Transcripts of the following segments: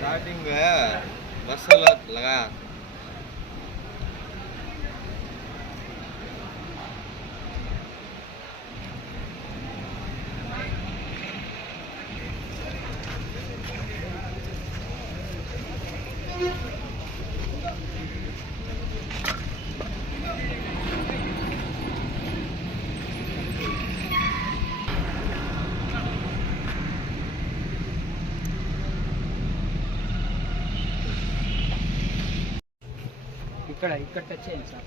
Starting बस लगा ఇక్కడ టచ్ చేయండి సార్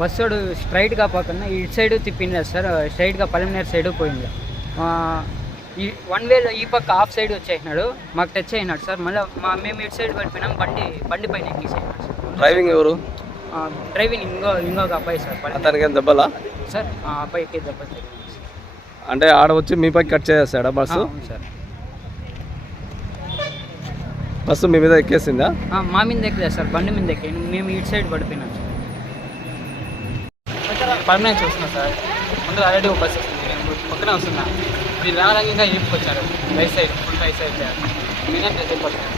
బస్సు స్ట్రైట్గా పోకుండా ఇటు సైడ్ తిప్పింది సార్, స్ట్రైట్గా పలమనేరు సైడ్ పోయింది. ఈ వన్ వేలో ఈ పక్క హాఫ్ సైడ్ వచ్చేసినాడు, మాకు టచ్ అయినాడు సార్. మళ్ళీ మేము ఇటు సైడ్ పడిపోయినాం, బండి పైన ఎక్కిసేసినాడు సార్. డ్రైవింగ్ ఎవరు? డ్రైవింగ్ ఇంకొక అబ్బాయి సార్. అతనికి ఏం దెబ్బలా సార్? ఆ అబ్బాయికి దెబ్బ తగిలింది. అంటే ఆడ వచ్చి మీ పైకి కట్ చేసేస్తాడా బస్సు? సార్ బస్సు మీ మీద ఎక్కేసిందా? మా మీద ఎక్కలేదు సార్, బండి మీద ఎక్కి మేము ఇటు సైడ్ పడిపోయినాం సార్. పర్మనెంట్ చూస్తున్నా సార్, ముందు ఆల్రెడీ ఒక బస్సు వస్తుంది, నేను పక్కనే వస్తున్నా, మీరు రాగంగా ఇప్పుకొచ్చారు right side, full right side నేనే వెళ్ళిపోతాను.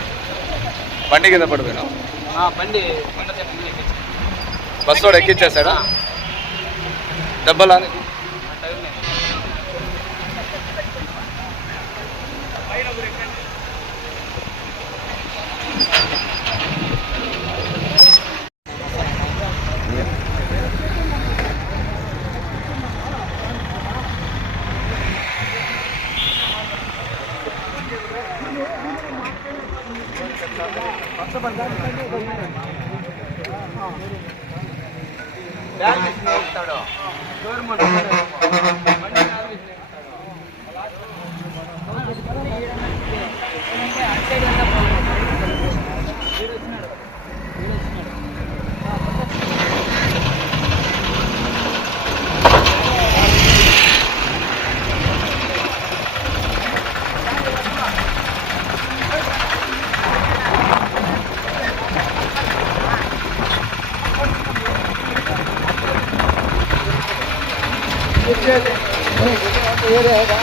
బండి కింద పడిపోయినావు? బండి కొండ చెట్టు ఎక్కించాను. బస్సు వాడు ఎక్కించేస్తాడా? దెబ్బలా? ये रहेगा